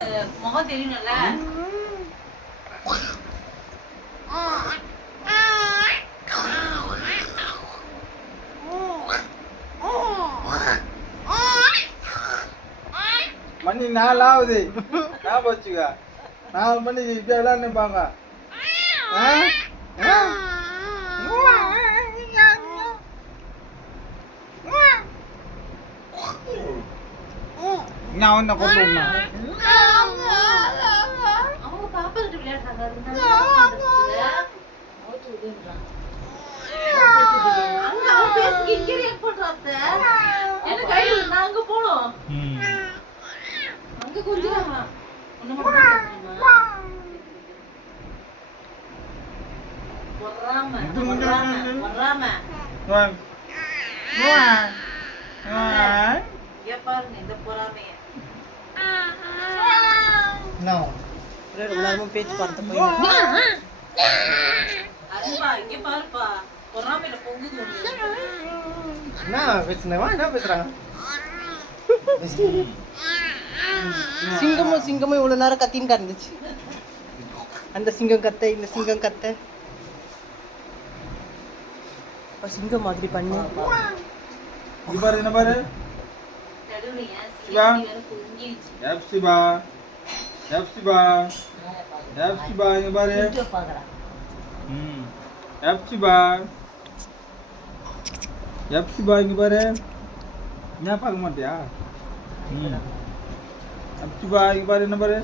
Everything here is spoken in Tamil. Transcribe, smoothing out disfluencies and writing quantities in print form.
முகம் தெரியணும்ல. மணி 4 ஆகுது. நான் போச்சுக்க 4 மணிக்கு இப்படி எல்லாம் நிற்பாங்க. நான் ஒன்ன கொண்டு அவங்க பாப்பா கிட்ட விளையாடுறாங்க. அவன் பேசி இங்கே ரியாக்ட் பண்றாங்க. எனக்கு கையில நான் அங்க போனோம். அங்க கொஞ்சம் ஒண்ணு மட்டும் வராம பாருங்க இந்த பொறாமைய. பேச்சு பார்த்து அதுப்பா இங்க பாருப்பா பொறாமையில பொங்குது. என்ன பேசுறாங்க? சிங்கமும் இவ்வளவு நேரம் கத்தின்னு கிடந்துச்சு. அந்த சிங்கம் கத்த, இந்த சிங்கம் கத்த. சிங்கம் மாதிரி பண்ணு. இது பாரு, என்ன பாரு. எப்சிபா எப்சிபா எப்சிபா இங்க பாரு. எப்சிபா எப்சிபா இங்க பாரு. என்ன பார்க்க மாட்டியா? எப்சிபா இங்க பாரு, என்ன பாரு.